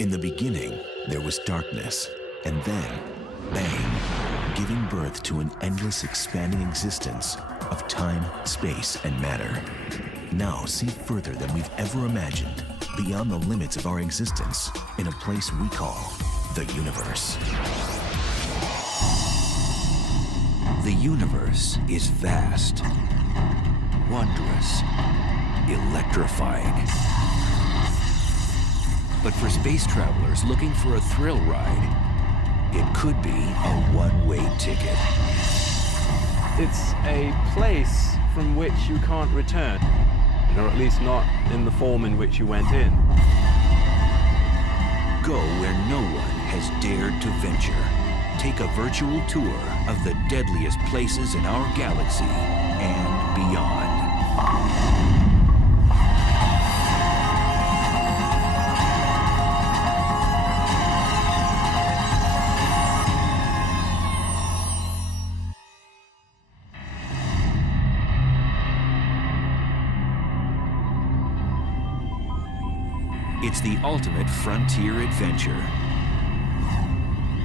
In the beginning, there was darkness, and then, bang, giving birth to an endless expanding existence of time, space, and matter. Now see further than we've ever imagined, beyond the limits of our existence, in a place we call the universe. The universe is vast, wondrous, electrifying. But for space travelers looking for a thrill ride, it could be a one-way ticket. It's a place from which you can't return, or at least not in the form in which you went in. Go where no one has dared to venture. Take a virtual tour of the deadliest places in our galaxy and beyond. It's the ultimate frontier adventure.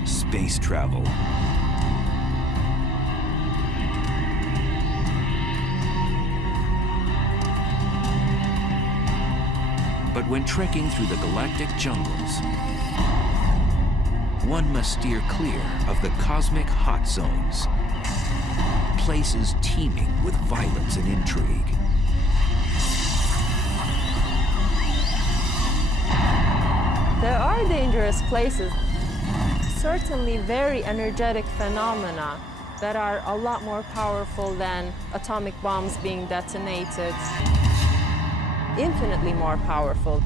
Space travel. But when trekking through the galactic jungles, one must steer clear of the cosmic hot zones, places teeming with violence and intrigue. There are dangerous places, certainly very energetic phenomena that are a lot more powerful than atomic bombs being detonated, infinitely more powerful.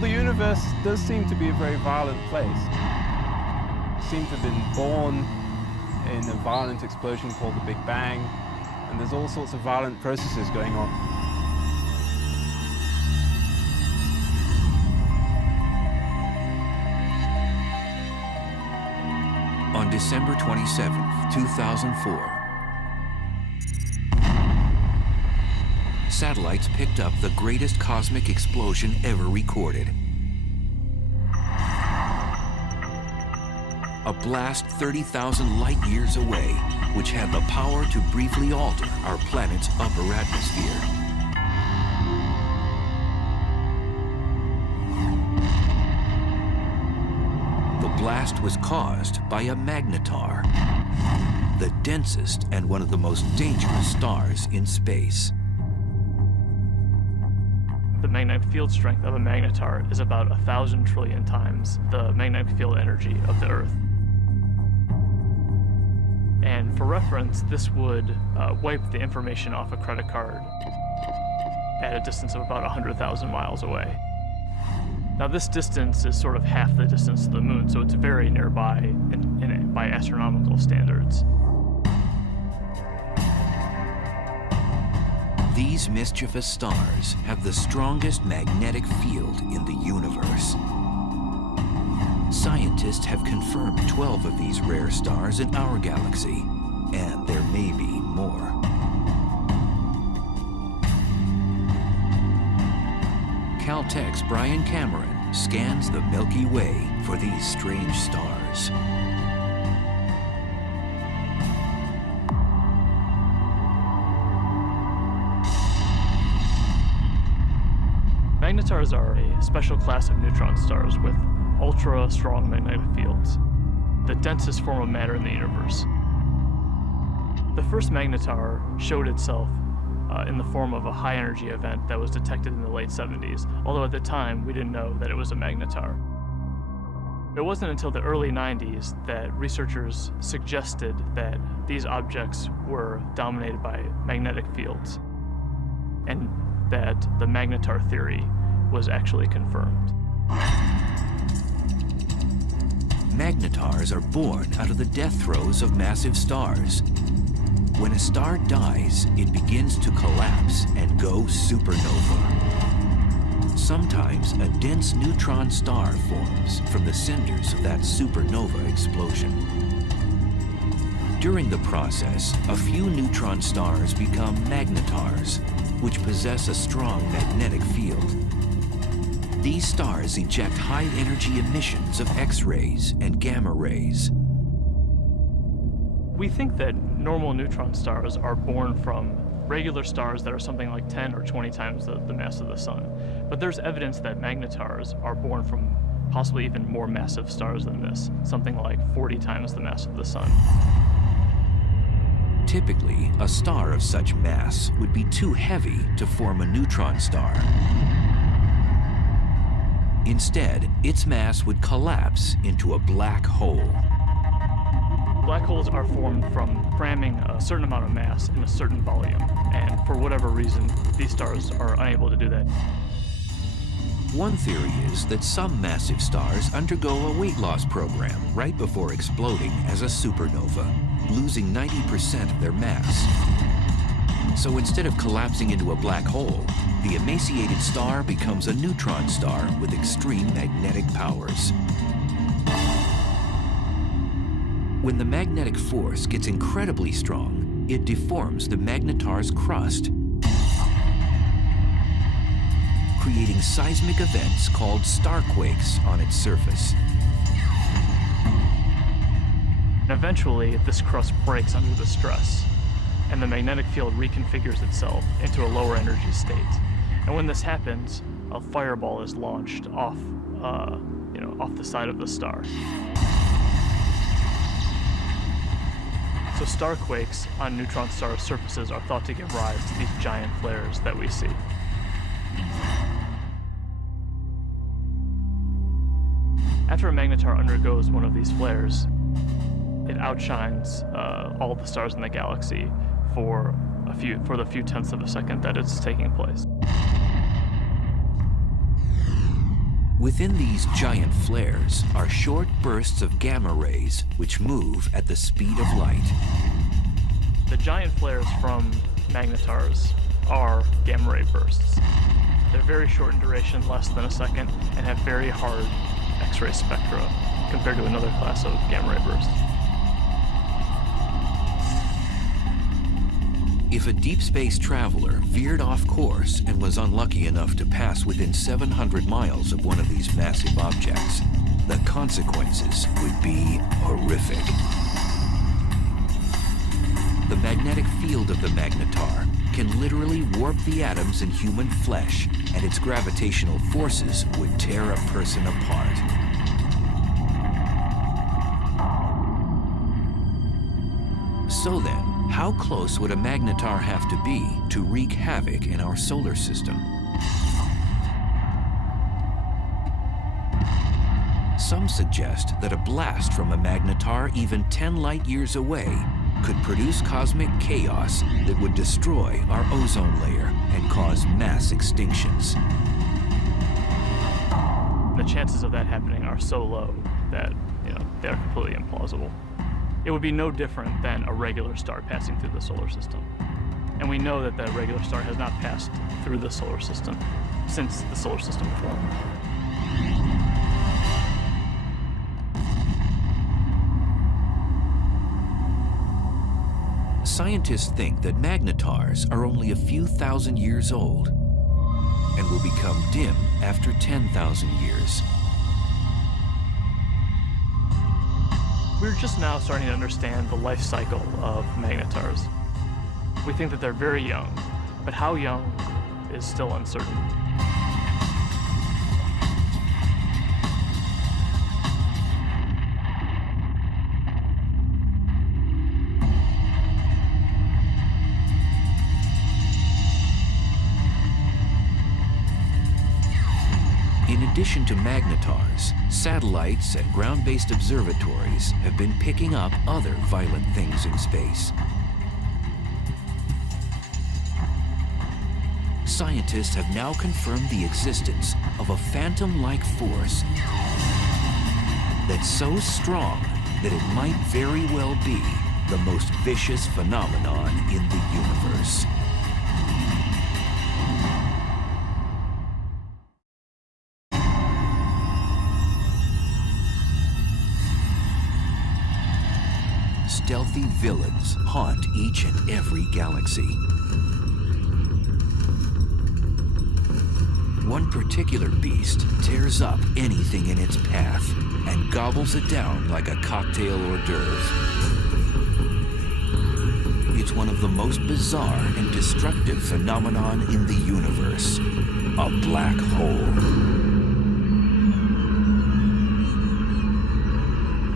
The universe does seem to be a very violent place. It seems to have been born in a violent explosion called the Big Bang, and there's all sorts of violent processes going on. On December 27, 2004, satellites picked up the greatest cosmic explosion ever recorded. A blast 30,000 light years away, which had the power to briefly alter our planet's upper atmosphere. The blast was caused by a magnetar, the densest and one of the most dangerous stars in space. The magnetic field strength of a magnetar is about 1,000 trillion times the magnetic field energy of the Earth. And for reference, this would wipe the information off a credit card at a distance of about 100,000 miles away. Now this distance is sort of half the distance to the moon, so it's very nearby by astronomical standards. These mischievous stars have the strongest magnetic field in the universe. Scientists have confirmed 12 of these rare stars in our galaxy, and there may be more. Caltech's Brian Cameron scans the Milky Way for these strange stars. Magnetars are a special class of neutron stars with ultra-strong magnetic fields, the densest form of matter in the universe. The first magnetar showed itself in the form of a high-energy event that was detected in the late 70s, although at the time we didn't know that it was a magnetar. It wasn't until the early 90s that researchers suggested that these objects were dominated by magnetic fields, and that the magnetar theory was actually confirmed. Magnetars are born out of the death throes of massive stars. When a star dies, it begins to collapse and go supernova. Sometimes a dense neutron star forms from the cinders of that supernova explosion. During the process, a few neutron stars become magnetars, which possess a strong magnetic field. These stars eject high-energy emissions of X-rays and gamma rays. We think that normal neutron stars are born from regular stars that are something like 10 or 20 times the mass of the sun. But there's evidence that magnetars are born from possibly even more massive stars than this, something like 40 times the mass of the sun. Typically, a star of such mass would be too heavy to form a neutron star. Instead, its mass would collapse into a black hole. Black holes are formed from cramming a certain amount of mass in a certain volume, and for whatever reason, these stars are unable to do that. One theory is that some massive stars undergo a weight loss program right before exploding as a supernova, losing 90% of their mass. So instead of collapsing into a black hole, the emaciated star becomes a neutron star with extreme magnetic powers. When the magnetic force gets incredibly strong, it deforms the magnetar's crust, creating seismic events called starquakes on its surface. Eventually, this crust breaks under the stress, and the magnetic field reconfigures itself into a lower energy state. And when this happens, a fireball is launched off the side of the star. So starquakes on neutron star surfaces are thought to give rise to these giant flares that we see. After a magnetar undergoes one of these flares, it outshines all of the stars in the galaxy for the few tenths of a second that it's taking place. Within these giant flares are short bursts of gamma rays which move at the speed of light. The giant flares from magnetars are gamma ray bursts. They're very short in duration, less than a second, and have very hard X-ray spectra compared to another class of gamma ray bursts. If a deep space traveler veered off course and was unlucky enough to pass within 700 miles of one of these massive objects, the consequences would be horrific. The magnetic field of the magnetar can literally warp the atoms in human flesh, and its gravitational forces would tear a person apart. So then, how close would a magnetar have to be to wreak havoc in our solar system? Some suggest that a blast from a magnetar even 10 light years away could produce cosmic chaos that would destroy our ozone layer and cause mass extinctions. The chances of that happening are so low that, they are completely implausible. It would be no different than a regular star passing through the solar system. And we know that the regular star has not passed through the solar system since the solar system formed. Scientists think that magnetars are only a few thousand years old and will become dim after 10,000 years. We're just now starting to understand the life cycle of magnetars. We think that they're very young, but how young is still uncertain. In addition to magnetars, satellites and ground-based observatories have been picking up other violent things in space. Scientists have now confirmed the existence of a phantom-like force that's so strong that it might very well be the most vicious phenomenon in the universe. Stealthy villains haunt each and every galaxy. One particular beast tears up anything in its path and gobbles it down like a cocktail hors d'oeuvre. It's one of the most bizarre and destructive phenomenon in the universe, a black hole.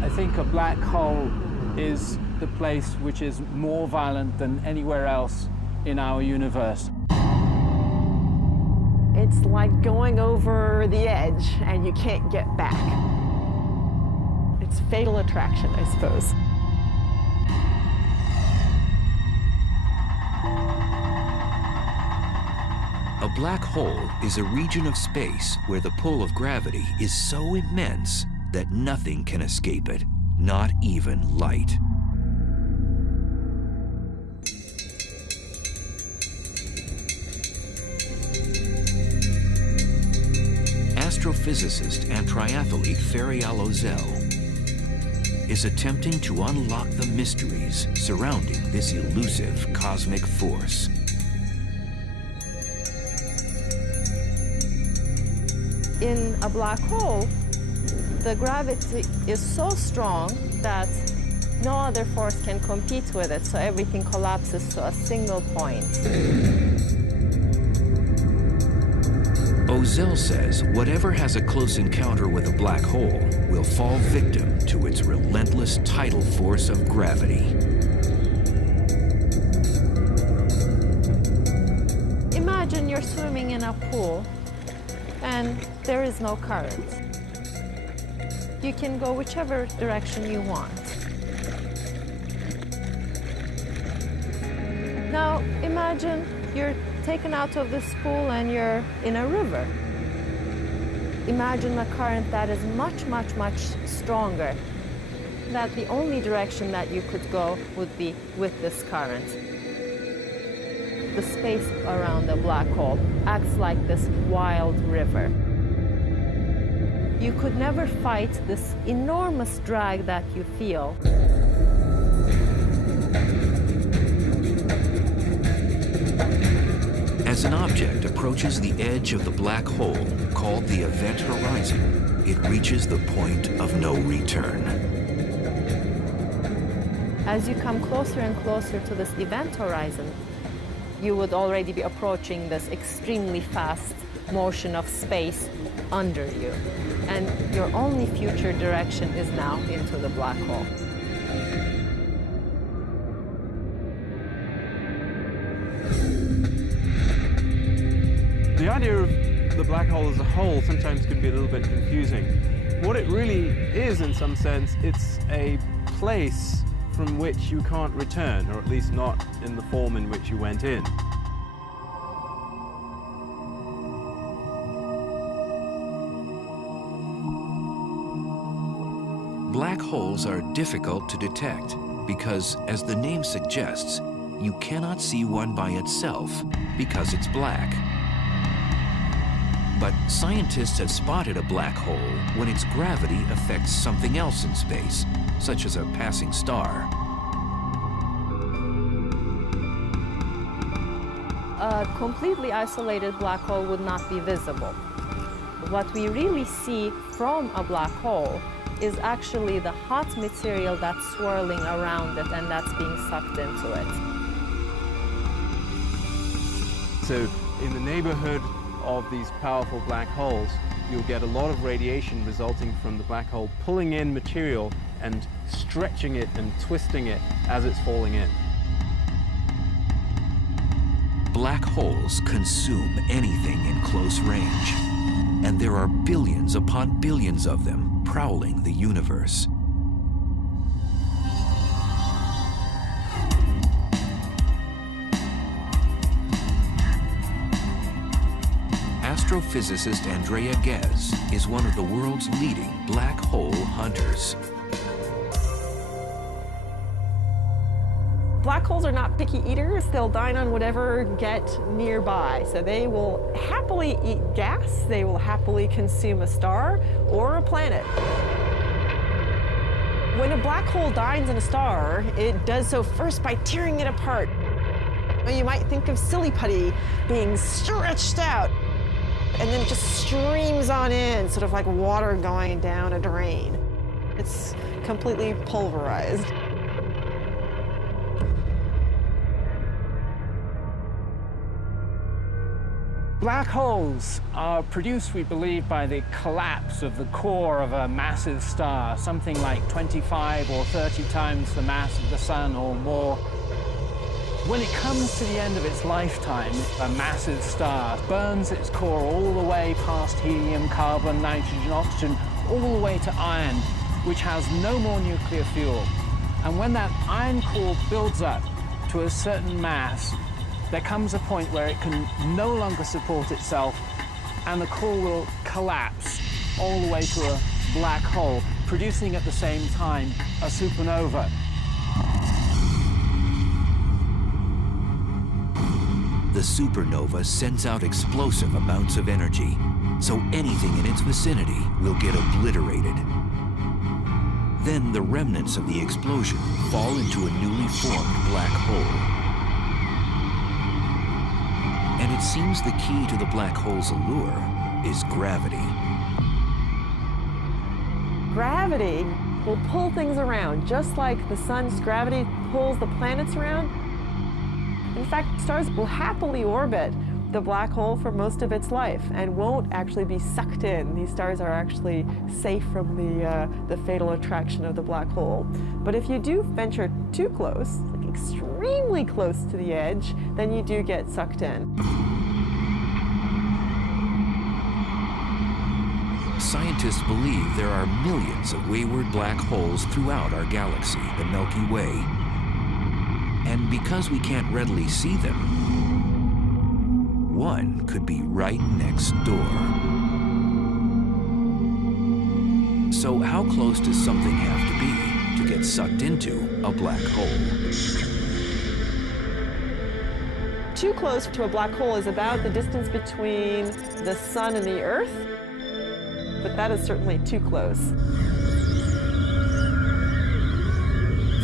I think a black hole is the place which is more violent than anywhere else in our universe. It's like going over the edge and you can't get back. It's fatal attraction, I suppose. A black hole is a region of space where the pull of gravity is so immense that nothing can escape it, not even light. Astrophysicist and triathlete Ferial Ozel is attempting to unlock the mysteries surrounding this elusive cosmic force. In a black hole, the gravity is so strong that no other force can compete with it, so everything collapses to a single point. Ozel says whatever has a close encounter with a black hole will fall victim to its relentless tidal force of gravity. Imagine you're swimming in a pool and there is no current. You can go whichever direction you want. Now imagine you're taken out of this pool and you're in a river. Imagine a current that is much, much, much stronger. That the only direction that you could go would be with this current. The space around the black hole acts like this wild river. You could never fight this enormous drag that you feel. As an object approaches the edge of the black hole, called the event horizon, it reaches the point of no return. As you come closer and closer to this event horizon, you would already be approaching this extremely fast motion of space under you. And your only future direction is now into the black hole. The idea of the black hole as a whole sometimes can be a little bit confusing. What it really is, in some sense, it's a place from which you can't return, or at least not in the form in which you went in. Black holes are difficult to detect because, as the name suggests, you cannot see one by itself because it's black. But scientists have spotted a black hole when its gravity affects something else in space, such as a passing star. A completely isolated black hole would not be visible. What we really see from a black hole is actually the hot material that's swirling around it and that's being sucked into it. So in the neighborhood of these powerful black holes, you'll get a lot of radiation resulting from the black hole pulling in material and stretching it and twisting it as it's falling in. Black holes consume anything in close range, and there are billions upon billions of them prowling the universe. Astrophysicist Andrea Ghez is one of the world's leading black hole hunters. Black holes are not picky eaters. They'll dine on whatever get nearby. So they will happily eat gas. They will happily consume a star or a planet. When a black hole dines on a star, it does so first by tearing it apart. You might think of silly putty being stretched out. and then it just streams on in, sort of like water going down a drain. It's completely pulverized. Black holes are produced, we believe, by the collapse of the core of a massive star, something like 25 or 30 times the mass of the sun or more. When it comes to the end of its lifetime, a massive star burns its core all the way past helium, carbon, nitrogen, oxygen, all the way to iron, which has no more nuclear fuel. And when that iron core builds up to a certain mass, there comes a point where it can no longer support itself, and the core will collapse all the way to a black hole, producing at the same time a supernova. The supernova sends out explosive amounts of energy, so anything in its vicinity will get obliterated. Then the remnants of the explosion fall into a newly formed black hole. And it seems the key to the black hole's allure is gravity. Gravity will pull things around, just like the sun's gravity pulls the planets around. In fact, stars will happily orbit the black hole for most of its life and won't actually be sucked in. These stars are actually safe from the fatal attraction of the black hole. But if you do venture too close, like extremely close to the edge, then you do get sucked in. Scientists believe there are millions of wayward black holes throughout our galaxy, the Milky Way. And because we can't readily see them, one could be right next door. So how close does something have to be to get sucked into a black hole? Too close to a black hole is about the distance between the sun and the Earth, but that is certainly too close.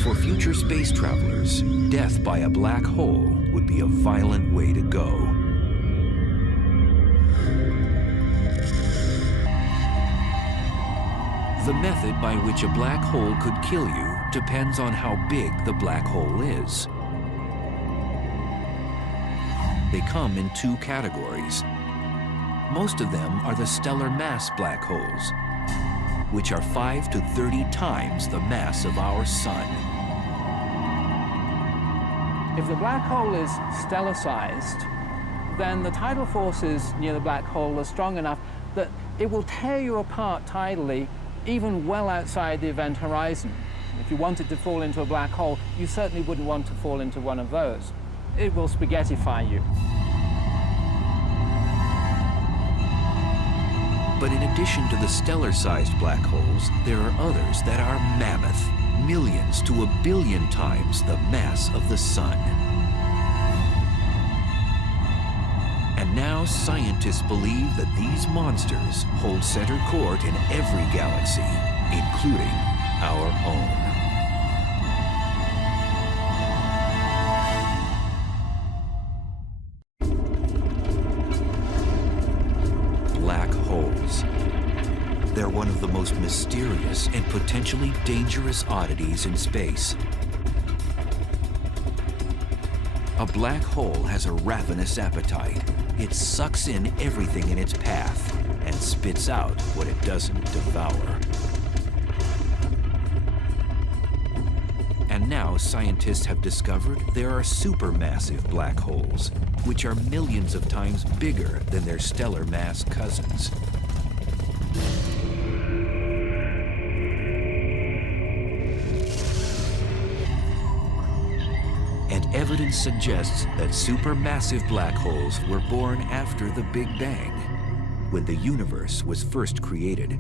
For future space travelers, death by a black hole would be a violent way to go. The method by which a black hole could kill you depends on how big the black hole is. They come in two categories. Most of them are the stellar mass black holes, which are 5 to 30 times the mass of our sun. If the black hole is stellar-sized, then the tidal forces near the black hole are strong enough that it will tear you apart tidally, even well outside the event horizon. If you wanted to fall into a black hole, you certainly wouldn't want to fall into one of those. It will spaghettify you. But in addition to the stellar-sized black holes, there are others that are mammoth, millions to 1 billion times the mass of the sun. And now scientists believe that these monsters hold center court in every galaxy, including our own. Black holes. They're one of the most mysterious and potentially dangerous oddities in space. A black hole has a ravenous appetite. It sucks in everything in its path and spits out what it doesn't devour. And now scientists have discovered there are supermassive black holes, which are millions of times bigger than their stellar mass cousins. And evidence suggests that supermassive black holes were born after the Big Bang, when the universe was first created.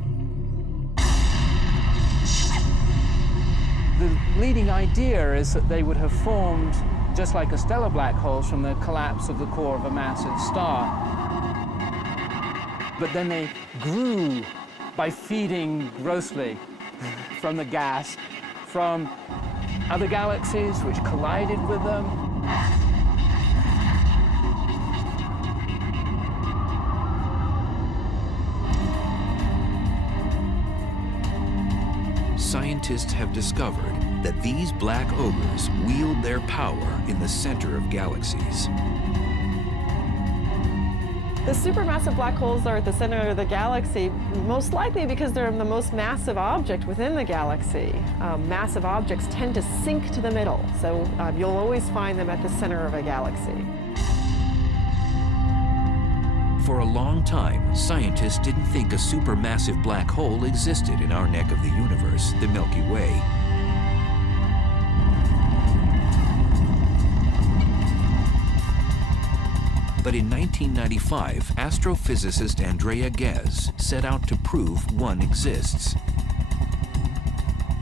The leading idea is that they would have formed just like a stellar black hole from the collapse of the core of a massive star. But then they grew by feeding grossly from the gas, from other galaxies which collided with them. scientists have discovered that these black ogres wield their power in the center of galaxies. The supermassive black holes are at the center of the galaxy, most likely because they're the most massive object within the galaxy. Massive objects tend to sink to the middle, so you'll always find them at the center of a galaxy. For a long time, scientists didn't think a supermassive black hole existed in our neck of the universe, the Milky Way. But in 1995, astrophysicist Andrea Ghez set out to prove one exists.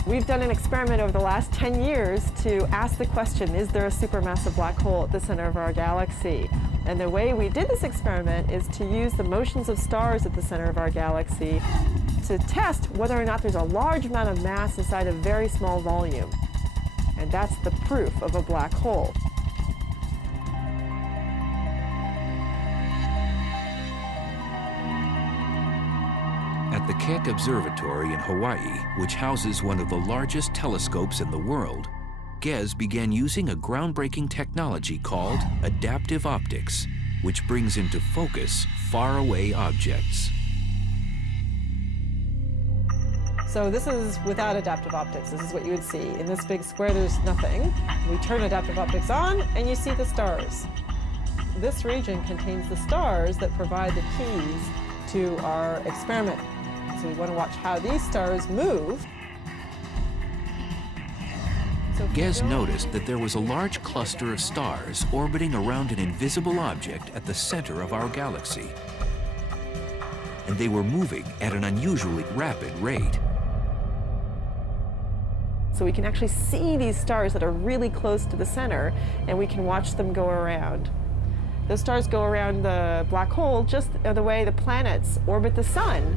We've done an experiment over the last 10 years to ask the question, is there a supermassive black hole at the center of our galaxy? And the way we did this experiment is to use the motions of stars at the center of our galaxy to test whether or not there's a large amount of mass inside a very small volume. And that's the proof of a black hole. At the Keck Observatory in Hawaii, which houses one of the largest telescopes in the world, Ghez began using a groundbreaking technology called adaptive optics, which brings into focus faraway objects. So this is without adaptive optics. This is what you would see. In this big square, there's nothing. We turn adaptive optics on, and you see the stars. This region contains the stars that provide the keys to our experiment. So we want to watch how these stars move. Ghez noticed that there was a large cluster of stars orbiting around an invisible object at the center of our galaxy. And they were moving at an unusually rapid rate. So we can actually see these stars that are really close to the center, and we can watch them go around. Those stars go around the black hole just the way the planets orbit the sun.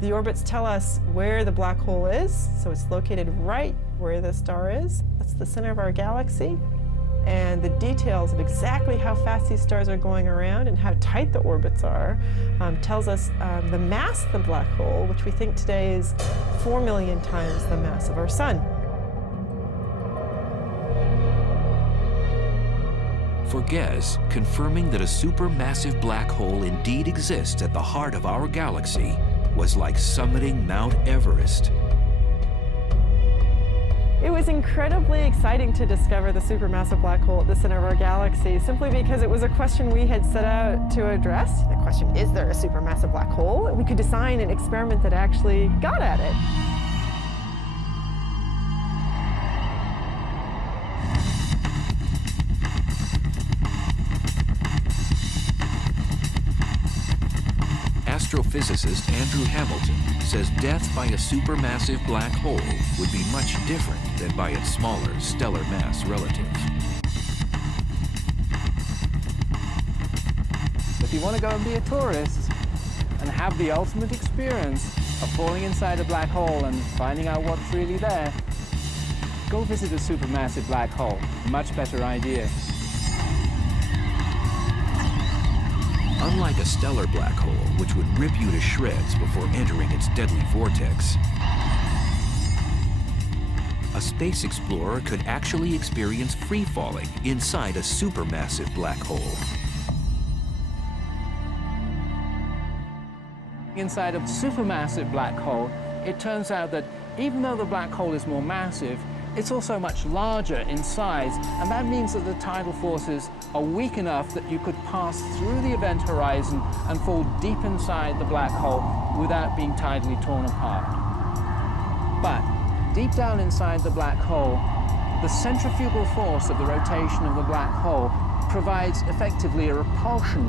The orbits tell us where the black hole is, so it's located right where the star is. That's the center of our galaxy. And the details of exactly how fast these stars are going around and how tight the orbits are tells us the mass of the black hole, which we think today is 4 million times the mass of our sun. For Ghez, confirming that a supermassive black hole indeed exists at the heart of our galaxy was like summiting Mount Everest. It was incredibly exciting to discover the supermassive black hole at the center of our galaxy, simply because it was a question we had set out to address. The question, is there a supermassive black hole? We could design an experiment that actually got at it. Astrophysicist Andrew Hamilton says death by a supermassive black hole would be much different than by its smaller stellar mass relative. If you want to go and be a tourist and have the ultimate experience of falling inside a black hole and finding out what's really there, go visit a supermassive black hole. Much better idea. Unlike a stellar black hole, which would rip you to shreds before entering its deadly vortex, a space explorer could actually experience free-falling inside a supermassive black hole. Inside a supermassive black hole, it turns out that even though the black hole is more massive, it's also much larger in size, and that means that the tidal forces are weak enough that you could pass through the event horizon and fall deep inside the black hole without being tidally torn apart. But deep down inside the black hole, the centrifugal force of the rotation of the black hole provides effectively a repulsion.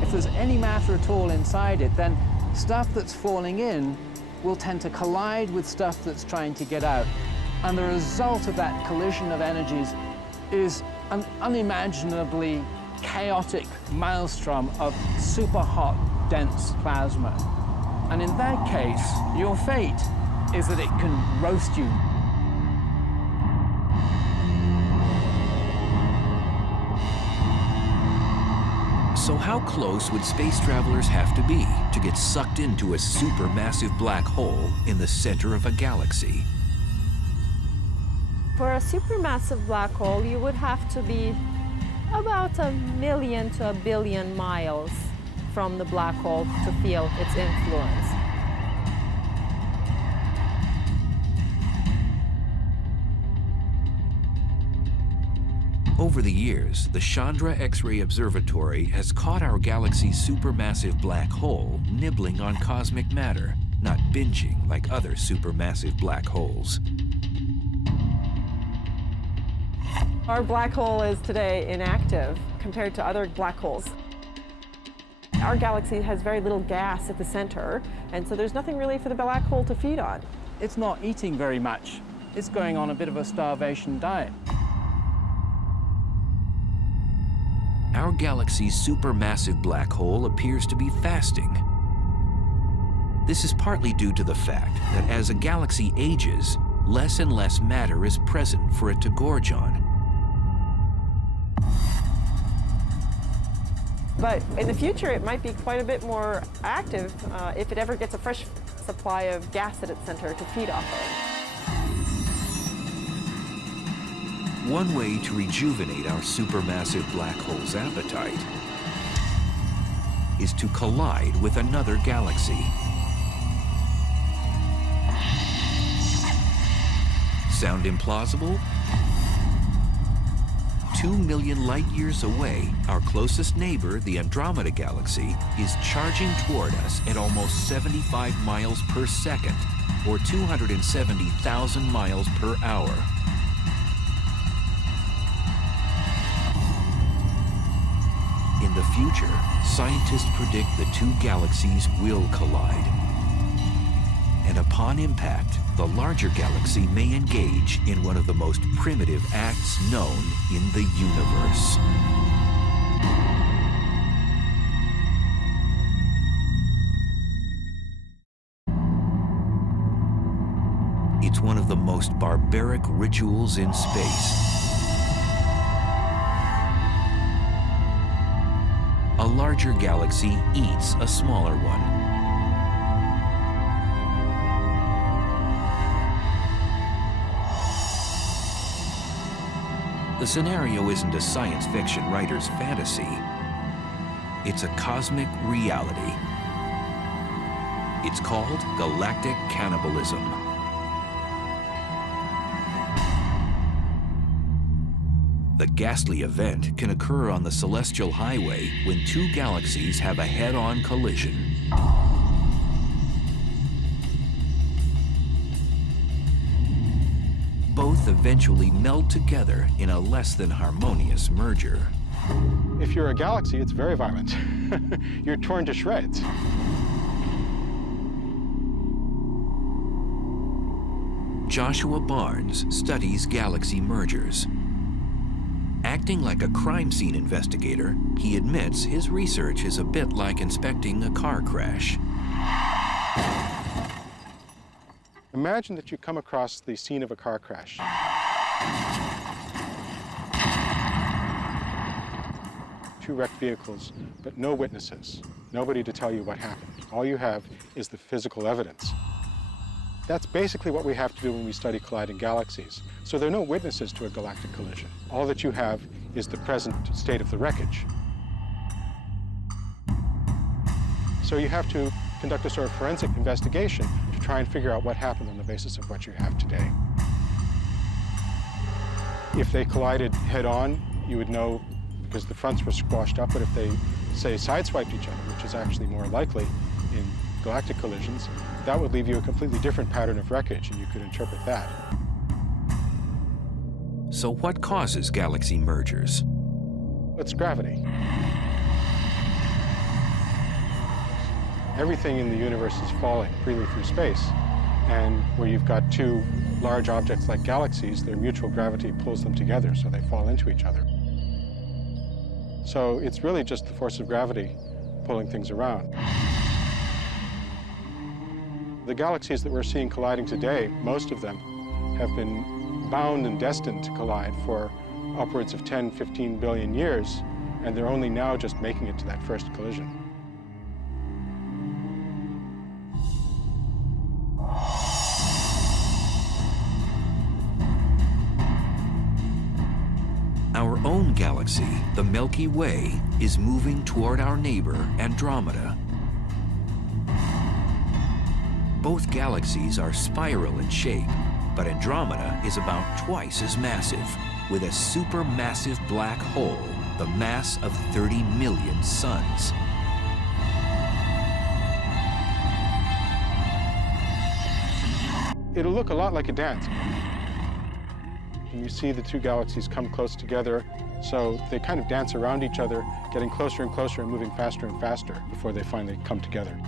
If there's any matter at all inside it, then stuff that's falling in will tend to collide with stuff that's trying to get out. And the result of that collision of energies is an unimaginably chaotic maelstrom of super hot, dense plasma. And in that case, your fate is that it can roast you. So how close would space travelers have to be to get sucked into a supermassive black hole in the center of a galaxy? For a supermassive black hole, you would have to be about 1 million to 1 billion miles from the black hole to feel its influence. Over the years, the Chandra X-ray Observatory has caught our galaxy's supermassive black hole nibbling on cosmic matter, not binging like other supermassive black holes. Our black hole is today inactive compared to other black holes. Our galaxy has very little gas at the center, and so there's nothing really for the black hole to feed on. It's not eating very much. It's going on a bit of a starvation diet. Our galaxy's supermassive black hole appears to be fasting. This is partly due to the fact that as a galaxy ages, less and less matter is present for it to gorge on. But in the future, it might be quite a bit more active if it ever gets a fresh supply of gas at its center to feed off of. One way to rejuvenate our supermassive black hole's appetite is to collide with another galaxy. Sound implausible? 2 million light-years away, our closest neighbor, the Andromeda Galaxy, is charging toward us at almost 75 miles per second, or 270,000 miles per hour. In the future, scientists predict the two galaxies will collide. And upon impact, the larger galaxy may engage in one of the most primitive acts known in the universe. It's one of the most barbaric rituals in space. A larger galaxy eats a smaller one. The scenario isn't a science fiction writer's fantasy. It's a cosmic reality. It's called galactic cannibalism. The ghastly event can occur on the celestial highway when two galaxies have a head-on collision. Both eventually meld together in a less than harmonious merger. If you're a galaxy, it's very violent. You're torn to shreds. Joshua Barnes studies galaxy mergers. Acting like a crime scene investigator, he admits his research is a bit like inspecting a car crash. Imagine that you come across the scene of a car crash. Two wrecked vehicles, but no witnesses, nobody to tell you what happened. All you have is the physical evidence. That's basically what we have to do when we study colliding galaxies. So there are no witnesses to a galactic collision. All that you have is the present state of the wreckage. So you have to conduct a sort of forensic investigation to try and figure out what happened on the basis of what you have today. If they collided head-on, you would know because the fronts were squashed up, but if they, say, sideswiped each other, which is actually more likely in galactic collisions, that would leave you a completely different pattern of wreckage, and you could interpret that. So what causes galaxy mergers? It's gravity. Everything in the universe is falling freely through space, and where you've got two large objects like galaxies, their mutual gravity pulls them together, so they fall into each other. So it's really just the force of gravity pulling things around. The galaxies that we're seeing colliding today, most of them have been bound and destined to collide for upwards of 10, 15 billion years and they're only now just making it to that first collision. Our own galaxy, the Milky Way, is moving toward our neighbor, Andromeda. Both galaxies are spiral in shape, but Andromeda is about twice as massive, with a supermassive black hole, the mass of 30 million suns. It'll look a lot like a dance. And you see the two galaxies come close together, so they kind of dance around each other, getting closer and closer and moving faster and faster before they finally come together.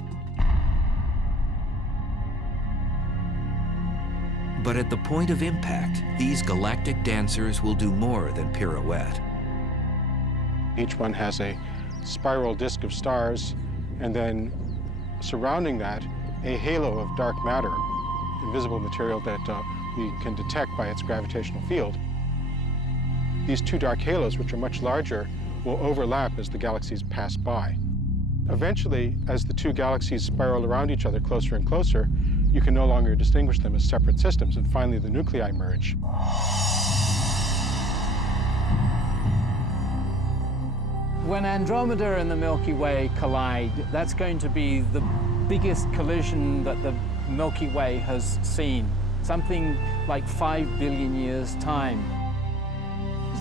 But at the point of impact, these galactic dancers will do more than pirouette. Each one has a spiral disk of stars, and then surrounding that, a halo of dark matter, invisible material that we can detect by its gravitational field. These two dark halos, which are much larger, will overlap as the galaxies pass by. Eventually, as the two galaxies spiral around each other closer and closer, you can no longer distinguish them as separate systems, and finally the nuclei merge. When Andromeda and the Milky Way collide, that's going to be the biggest collision that the Milky Way has seen, something like 5 billion years' time.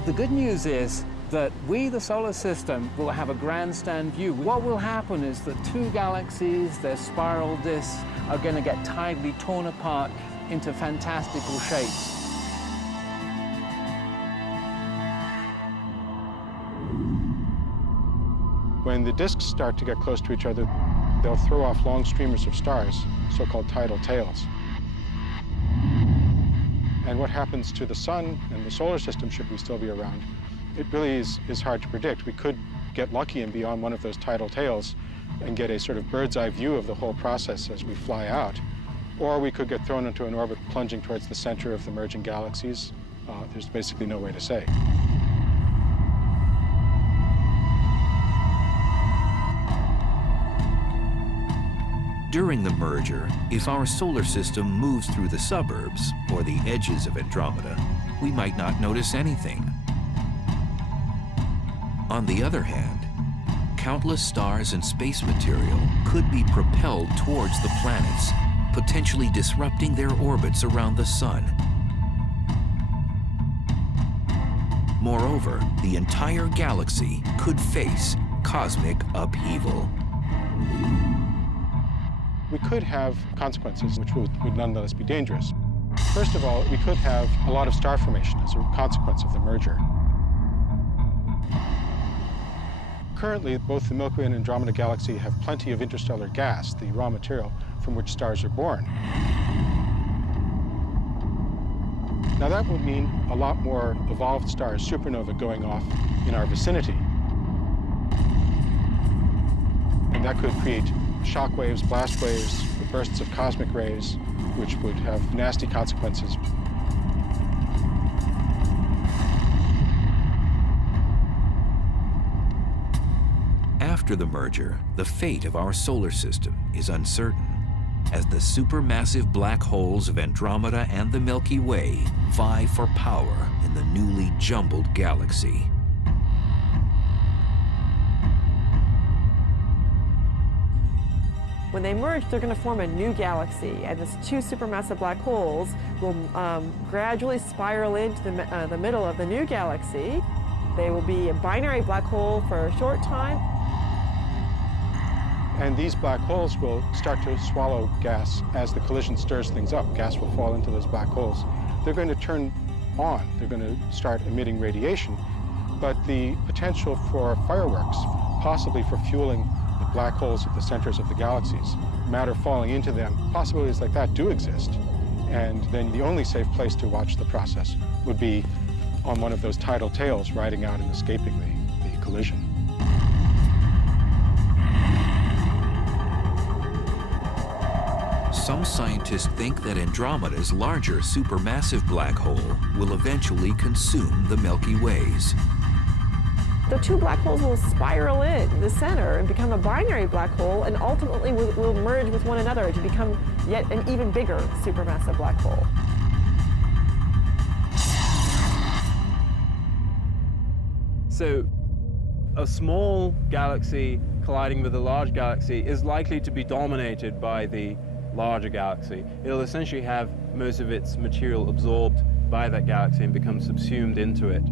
The good news is that we, the solar system, will have a grandstand view. What will happen is that two galaxies, their spiral disks, are going to get tidally torn apart into fantastical shapes. When the disks start to get close to each other, they'll throw off long streamers of stars, so-called tidal tails. And what happens to the sun and the solar system, should we still be around, it really is hard to predict. We could get lucky and be on one of those tidal tails and get a sort of bird's eye view of the whole process as we fly out. Or we could get thrown into an orbit plunging towards the center of the merging galaxies. There's basically no way to say. During the merger, if our solar system moves through the suburbs or the edges of Andromeda, we might not notice anything. On the other hand, countless stars and space material could be propelled towards the planets, potentially disrupting their orbits around the sun. Moreover, the entire galaxy could face cosmic upheaval. We could have consequences which would nonetheless be dangerous. First of all, we could have a lot of star formation as a consequence of the merger. Currently, both the Milky Way and Andromeda galaxy have plenty of interstellar gas, the raw material from which stars are born. Now that would mean a lot more evolved stars, supernova, going off in our vicinity. And that could create shock waves, blast waves, bursts of cosmic rays, which would have nasty consequences. After the merger, the fate of our solar system is uncertain, as the supermassive black holes of Andromeda and the Milky Way vie for power in the newly jumbled galaxy. When they merge, they're going to form a new galaxy, and these two supermassive black holes will gradually spiral into the middle of the new galaxy. They will be a binary black hole for a short time. And these black holes will start to swallow gas as the collision stirs things up. Gas will fall into those black holes. They're going to turn on. They're going to start emitting radiation. But the potential for fireworks, possibly for fueling the black holes at the centers of the galaxies, matter falling into them, possibilities like that do exist. And then the only safe place to watch the process would be on one of those tidal tails riding out and escaping the collision. Some scientists think that Andromeda's larger supermassive black hole will eventually consume the Milky Ways. the two black holes will spiral in the center and become a binary black hole, and ultimately will merge with one another to become yet an even bigger supermassive black hole. So a small galaxy colliding with a large galaxy is likely to be dominated by the larger galaxy. It'll essentially have most of its material absorbed by that galaxy and become subsumed into it.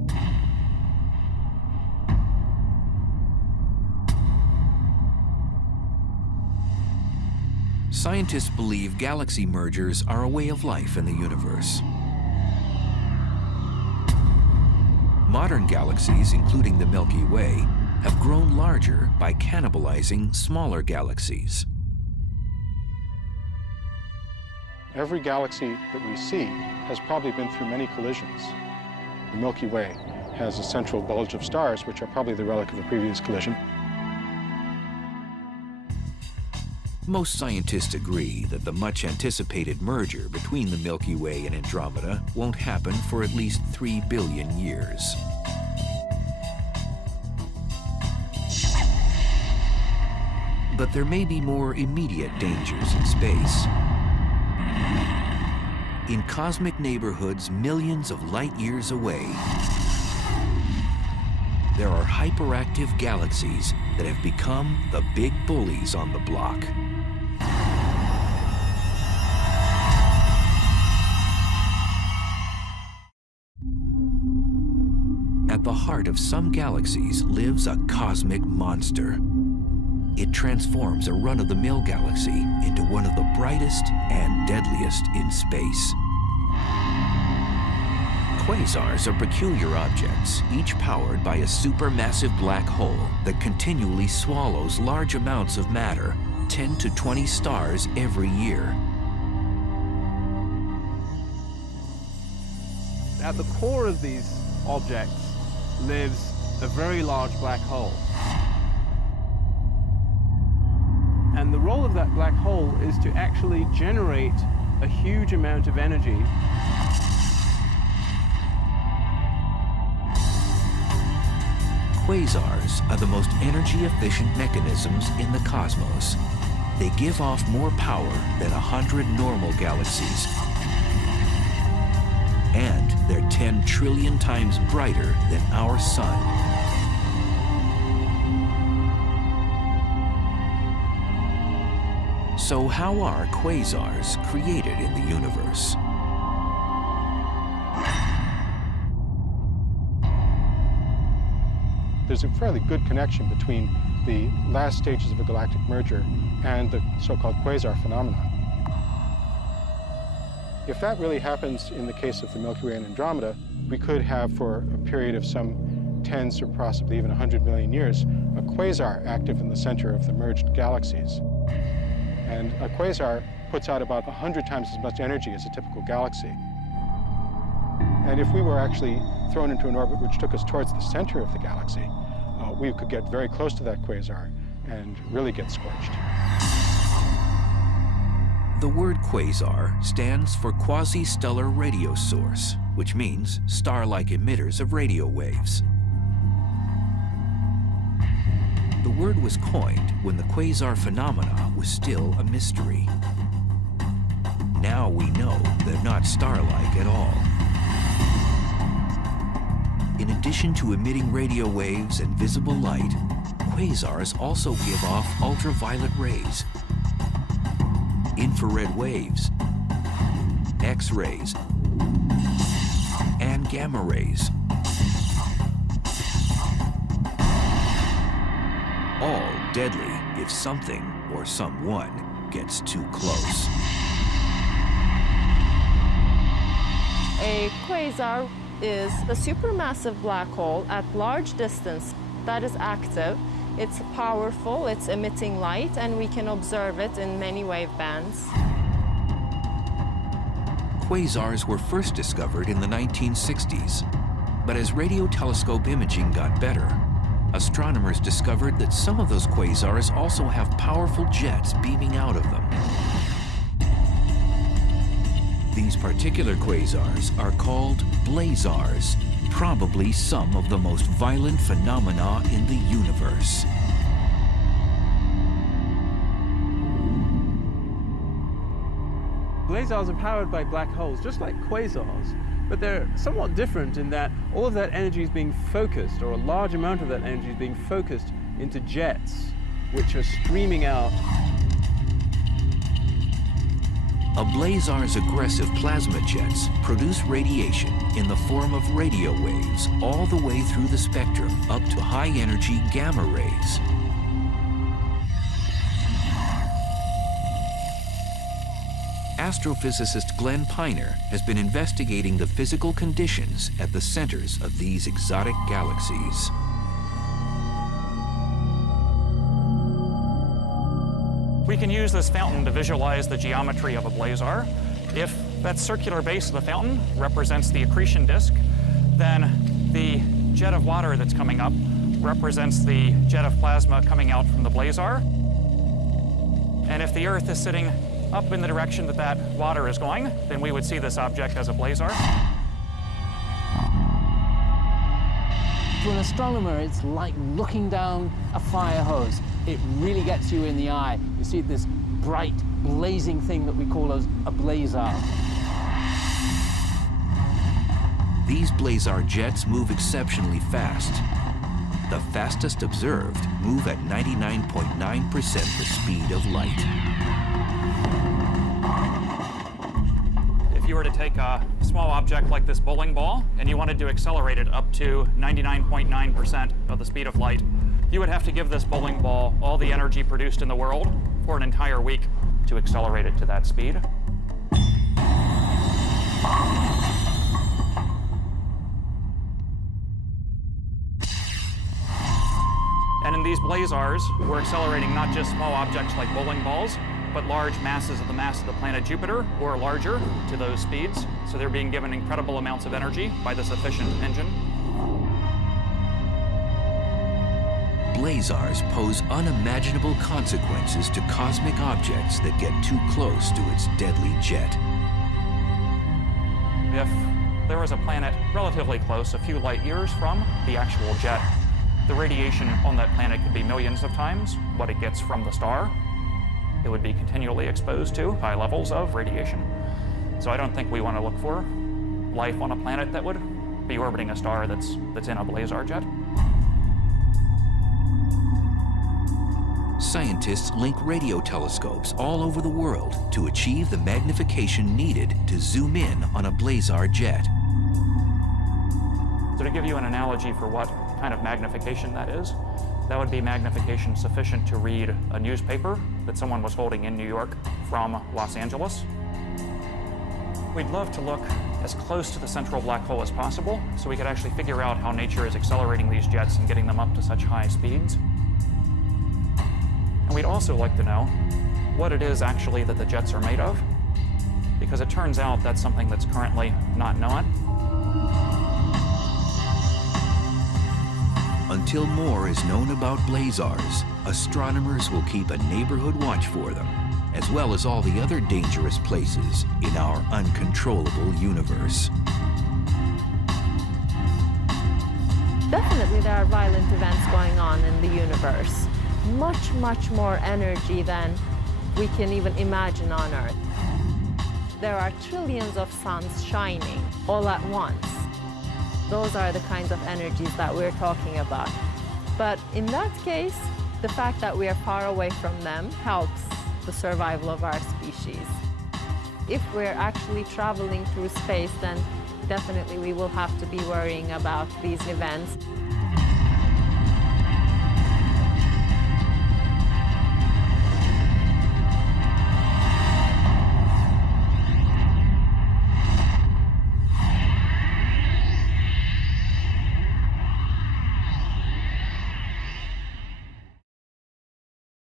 Scientists believe galaxy mergers are a way of life in the universe. Modern galaxies, including the Milky Way, have grown larger by cannibalizing smaller galaxies. Every galaxy that we see has probably been through many collisions. The Milky Way has a central bulge of stars, which are probably the relic of a previous collision. Most scientists agree that the much-anticipated merger between the Milky Way and Andromeda won't happen for at least 3 billion years. But there may be more immediate dangers in space. In cosmic neighborhoods millions of light years away, there are hyperactive galaxies that have become the big bullies on the block. At the heart of some galaxies lives a cosmic monster. It transforms a run-of-the-mill galaxy into one of the brightest and deadliest in space. Quasars are peculiar objects, each powered by a supermassive black hole that continually swallows large amounts of matter, 10 to 20 stars every year. At the core of these objects lives a very large black hole. And the role of that black hole is to actually generate a huge amount of energy. Quasars are the most energy-efficient mechanisms in the cosmos. They give off more power than 100 normal galaxies. And they're 10 trillion times brighter than our sun. So how are quasars created in the universe? There's a fairly good connection between the last stages of a galactic merger and the so-called quasar phenomenon. If that really happens in the case of the Milky Way and Andromeda, we could have, for a period of some tens or possibly even 100 million years, a quasar active in the center of the merged galaxies. And a quasar puts out about 100 times as much energy as a typical galaxy. And if we were actually thrown into an orbit which took us towards the center of the galaxy, we could get very close to that quasar and really get scorched. The word quasar stands for quasi-stellar radio source, which means star-like emitters of radio waves. The word was coined when the quasar phenomena was still a mystery. Now we know they're not star-like at all. In addition to emitting radio waves and visible light, quasars also give off ultraviolet rays, infrared waves, X-rays, and gamma rays. All deadly if something or someone gets too close. A quasar is a supermassive black hole at large distance that is active. It's powerful, it's emitting light, and we can observe it in many wave bands. Quasars were first discovered in the 1960s, but as radio telescope imaging got better, astronomers discovered that some of those quasars also have powerful jets beaming out of them. These particular quasars are called blazars, probably some of the most violent phenomena in the universe. Blazars are powered by black holes, just like quasars, but they're somewhat different in that all of that energy is being focused, or a large amount of that energy is being focused into jets, which are streaming out. A blazar's aggressive plasma jets produce radiation in the form of radio waves all the way through the spectrum up to high-energy gamma rays. Astrophysicist Glenn Piner has been investigating the physical conditions at the centers of these exotic galaxies. We can use this fountain to visualize the geometry of a blazar. If that circular base of the fountain represents the accretion disk, then the jet of water that's coming up represents the jet of plasma coming out from the blazar. And if the Earth is sitting up in the direction that that water is going, then we would see this object as a blazar. To an astronomer, it's like looking down a fire hose. It really gets you in the eye. You see this bright, blazing thing that we call a blazar. These blazar jets move exceptionally fast. The fastest observed move at 99.9% the speed of light. If you were to take a small object like this bowling ball and you wanted to accelerate it up to 99.9% of the speed of light, you would have to give this bowling ball all the energy produced in the world for an entire week to accelerate it to that speed. And in these blazars, we're accelerating not just small objects like bowling balls, but large masses of the mass of the planet Jupiter, or larger, to those speeds. So they're being given incredible amounts of energy by this efficient engine. Blazars pose unimaginable consequences to cosmic objects that get too close to its deadly jet. If there was a planet relatively close, a few light years from the actual jet, the radiation on that planet could be millions of times what it gets from the star. It would be continually exposed to high levels of radiation. So I don't think we want to look for life on a planet that would be orbiting a star that's in a blazar jet. Scientists link radio telescopes all over the world to achieve the magnification needed to zoom in on a blazar jet. So to give you an analogy for what kind of magnification that is, that would be magnification sufficient to read a newspaper that someone was holding in New York from Los Angeles. We'd love to look as close to the central black hole as possible so we could actually figure out how nature is accelerating these jets and getting them up to such high speeds. And we'd also like to know what it is actually that the jets are made of, because it turns out that's something that's currently not known. Until more is known about blazars, astronomers will keep a neighborhood watch for them, as well as all the other dangerous places in our uncontrollable universe. Definitely there are violent events going on in the universe. Much, much more energy than we can even imagine on Earth. There are trillions of suns shining all at once. Those are the kinds of energies that we're talking about. But in that case, the fact that we are far away from them helps the survival of our species. If we're actually traveling through space, then definitely we will have to be worrying about these events.